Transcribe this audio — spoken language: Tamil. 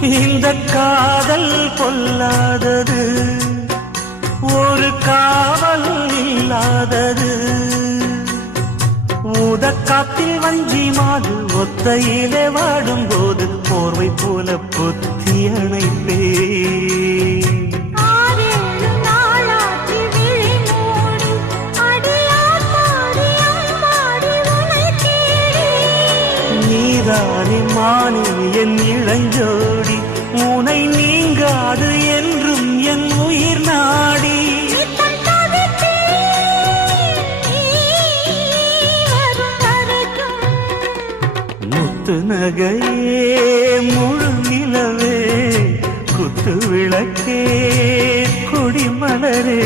இந்த காதல் பொல்லாதது, ஒரு காவல் இல்லாதது. ஊதக்காத்தில் வஞ்சி மாது ஒத்தையிலே வாடும் போது போர்வை போல பொத்தி அணைப்பே. நீதானே மானே என் இளஞ்சோடி, உனை நீங்காது என்றும் என் உயிர் நாடி. முத்து நகையே முழு நிலவே, குத்து விளக்கே கொடிமலரே.